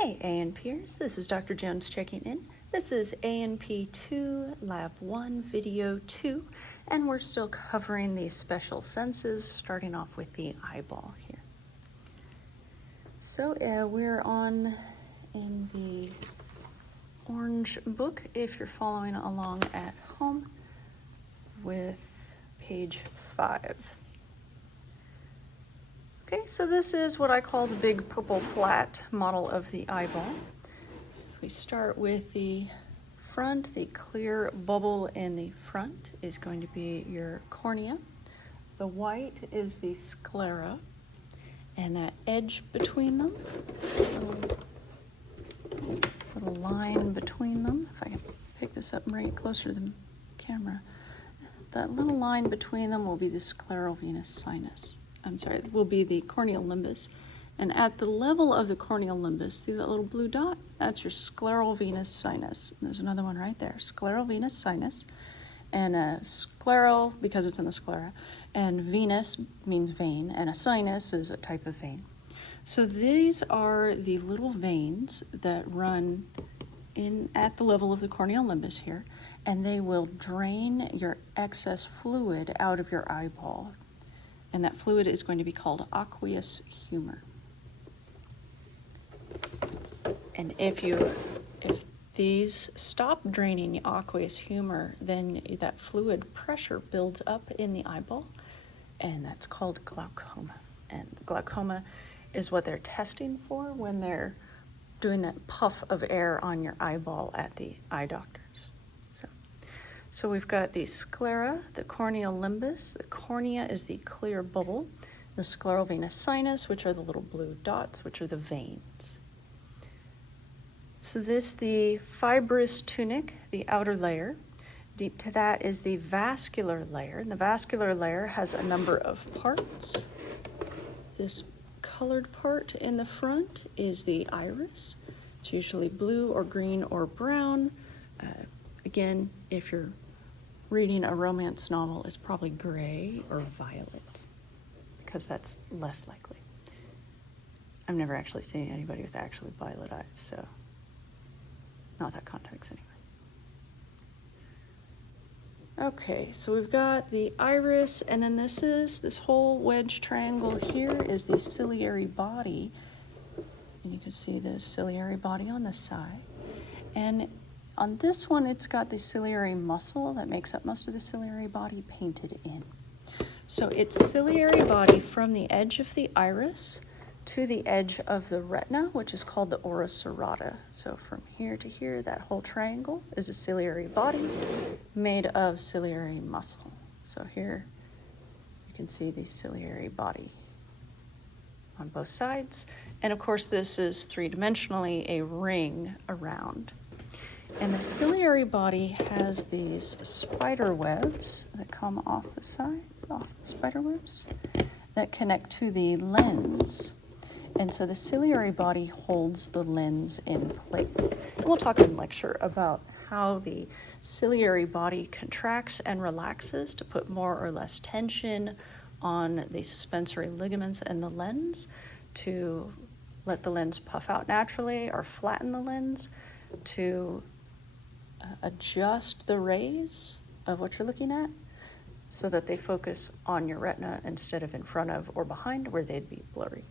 Hey A&Pers, this is Dr. Jones checking in. This is A&P II Lab 1 Video 2, and we're still covering these special senses, starting off with the eyeball here. So we're on in the orange book, if you're following along at home, with page 5. Okay, so this is what I call the big purple flat model of the eyeball. We start with the front. The clear bubble in the front is going to be your cornea. The white is the sclera, and that edge between them, little line between them, if I can pick this up and bring it closer to the camera, that little line between them will be the sclerovenous sinus. Will be the corneal limbus. And at the level of the corneal limbus, see that little blue dot? That's your sclerovenous sinus. And there's another one right there, sclerovenous sinus. And a scleral, because it's in the sclera, and venous means vein, and a sinus is a type of vein. So these are the little veins that run in at the level of the corneal limbus here, and they will drain your excess fluid out of your eyeball. And that fluid is going to be called aqueous humor. And if these stop draining aqueous humor, then that fluid pressure builds up in the eyeball, and that's called glaucoma. And glaucoma is what they're testing for when they're doing that puff of air on your eyeball at the eye doctors. So we've got the sclera, the corneal limbus. The cornea is the clear bubble. The sclerovenous sinus, which are the little blue dots, which are the veins. So the fibrous tunic, the outer layer. Deep to that is the vascular layer. And the vascular layer has a number of parts. This colored part in the front is the iris. It's usually blue or green or brown. Again, if you're reading a romance novel, it's probably gray or violet, because that's less likely. I've never actually seen anybody with actually violet eyes, so not that context anyway. Okay, so we've got the iris, and then this whole wedge triangle here is the ciliary body. And you can see the ciliary body on this side. And on this one, it's got the ciliary muscle that makes up most of the ciliary body painted in. So it's ciliary body from the edge of the iris to the edge of the retina, which is called the ora serrata. So from here to here, that whole triangle is a ciliary body made of ciliary muscle. So here you can see the ciliary body on both sides. And of course, this is three-dimensionally a ring around. And the ciliary body has these spider webs that come off the side, off the spider webs, that connect to the lens. And so the ciliary body holds the lens in place. And we'll talk in lecture about how the ciliary body contracts and relaxes to put more or less tension on the suspensory ligaments and the lens to let the lens puff out naturally or flatten the lens to adjust the rays of what you're looking at so that they focus on your retina instead of in front of or behind where they'd be blurry.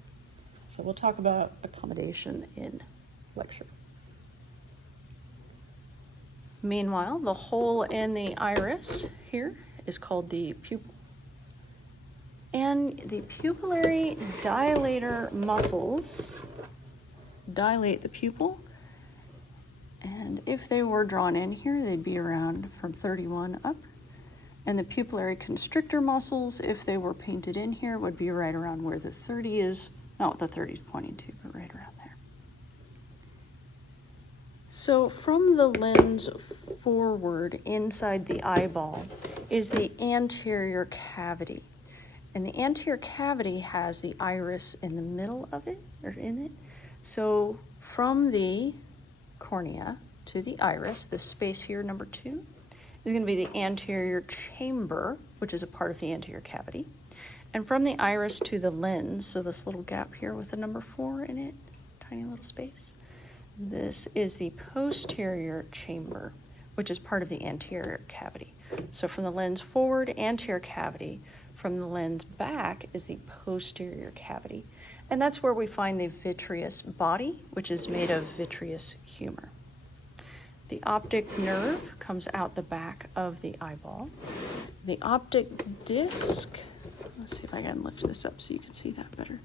So we'll talk about accommodation in lecture. Meanwhile, the hole in the iris here is called the pupil. And the pupillary dilator muscles dilate the pupil. And if they were drawn in here, they'd be around from 31 up. And the pupillary constrictor muscles, if they were painted in here, would be right around where the 30 is, not what the 30 is pointing to, but right around there. So from the lens forward inside the eyeball is the anterior cavity. And the anterior cavity has the iris in the middle of it, or in it. So from the cornea to the iris, this space here, number 2, is going to be the anterior chamber, which is a part of the anterior cavity. And from the iris to the lens, so this little gap here with the number 4 in it, tiny little space, This is the posterior chamber, which is part of the anterior cavity. So from the lens forward, anterior cavity. From the lens back is the posterior cavity. And that's where we find the vitreous body, which is made of vitreous humor. The optic nerve comes out the back of the eyeball. The optic disc, let's see if I can lift this up so you can see that better.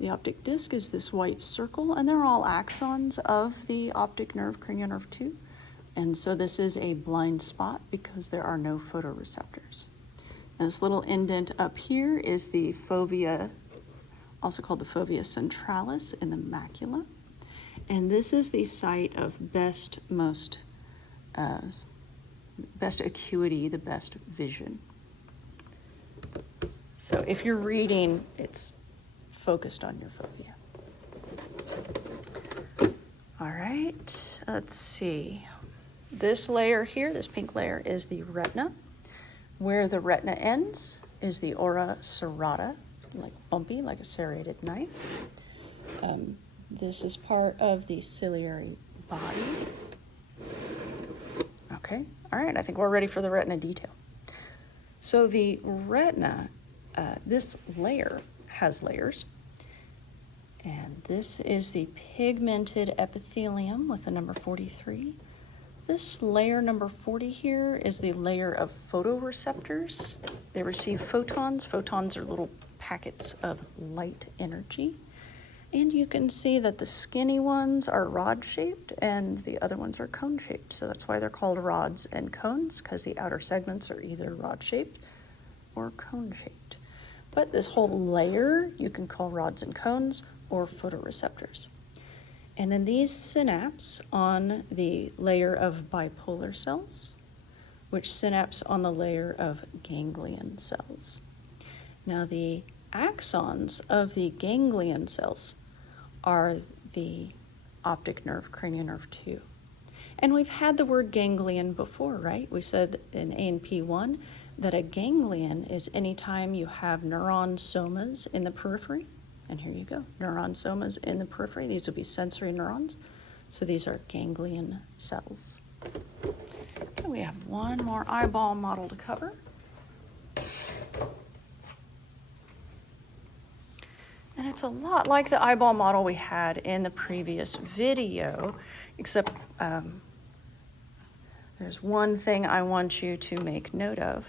The optic disc is this white circle, and they're all axons of the optic nerve, cranial nerve 2. And so this is a blind spot because there are no photoreceptors. And this little indent up here is the fovea, also called the fovea centralis in the macula. And this is the site of best acuity, the best vision. So if you're reading, it's focused on your fovea. All right, let's see. This layer here, this pink layer, is the retina. Where the retina ends is the ora serrata, like bumpy, like a serrated knife. This is part of the ciliary body. Okay, all right, I think we're ready for the retina detail. So the retina, this layer has layers. And this is the pigmented epithelium with the number 43. This layer number 40 here is the layer of photoreceptors. They receive photons. Photons are little packets of light energy. And you can see that the skinny ones are rod-shaped and the other ones are cone-shaped. So that's why they're called rods and cones, because the outer segments are either rod-shaped or cone-shaped. But this whole layer you can call rods and cones or photoreceptors. And then these synapse on the layer of bipolar cells, which synapse on the layer of ganglion cells. Now the axons of the ganglion cells are the optic nerve, cranial nerve 2. And we've had the word ganglion before, right? We said in A&P I that a ganglion is anytime you have neuron somas in the periphery. And here you go, neuron somas in the periphery. These will be sensory neurons. So these are ganglion cells. Okay, we have one more eyeball model to cover. And it's a lot like the eyeball model we had in the previous video, except there's one thing I want you to make note of.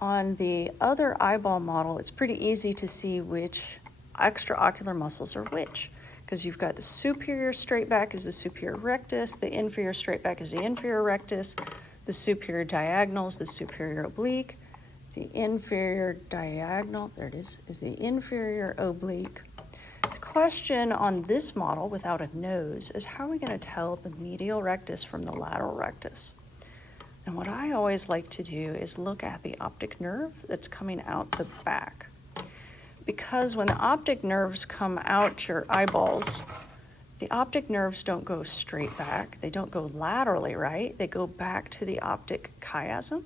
On the other eyeball model, it's pretty easy to see which extraocular muscles are which, because you've got the superior straight back is the superior rectus, the inferior straight back is the inferior rectus, the superior diagonal is the superior oblique, the inferior diagonal, there it is the inferior oblique. The question on this model without a nose is how are we going to tell the medial rectus from the lateral rectus? And what I always like to do is look at the optic nerve that's coming out the back. Because when the optic nerves come out your eyeballs, the optic nerves don't go straight back. They don't go laterally, right? They go back to the optic chiasm.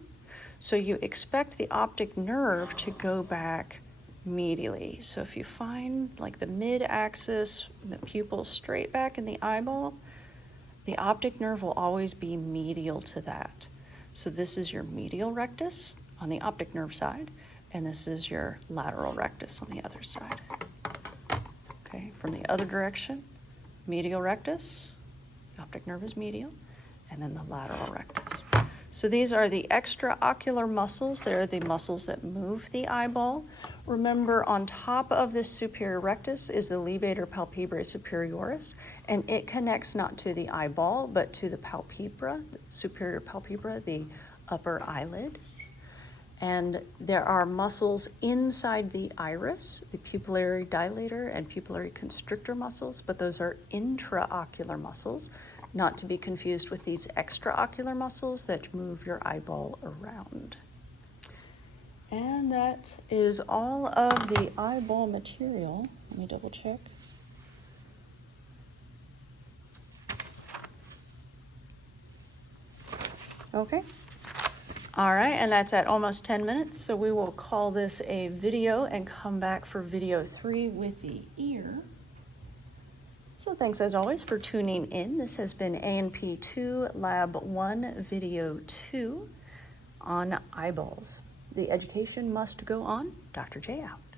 So you expect the optic nerve to go back medially. So if you find like the mid-axis, the pupil straight back in the eyeball, the optic nerve will always be medial to that. So this is your medial rectus on the optic nerve side, and this is your lateral rectus on the other side. Okay, from the other direction, medial rectus, the optic nerve is medial, and then the lateral rectus. So these are the extraocular muscles. They're the muscles that move the eyeball. Remember, on top of this superior rectus is the levator palpebrae superioris, and it connects not to the eyeball, but to the palpebra, the superior palpebra, the upper eyelid. And there are muscles inside the iris, the pupillary dilator and pupillary constrictor muscles, but those are intraocular muscles, not to be confused with these extraocular muscles that move your eyeball around. And that is all of the eyeball material. Let me double check. Okay. All right, and that's at almost 10 minutes, so we will call this a video and come back for video 3 with the ear. So thanks as always for tuning in. This has been A&P II Lab 1 Video 2 on eyeballs. The education must go on. Dr. J out.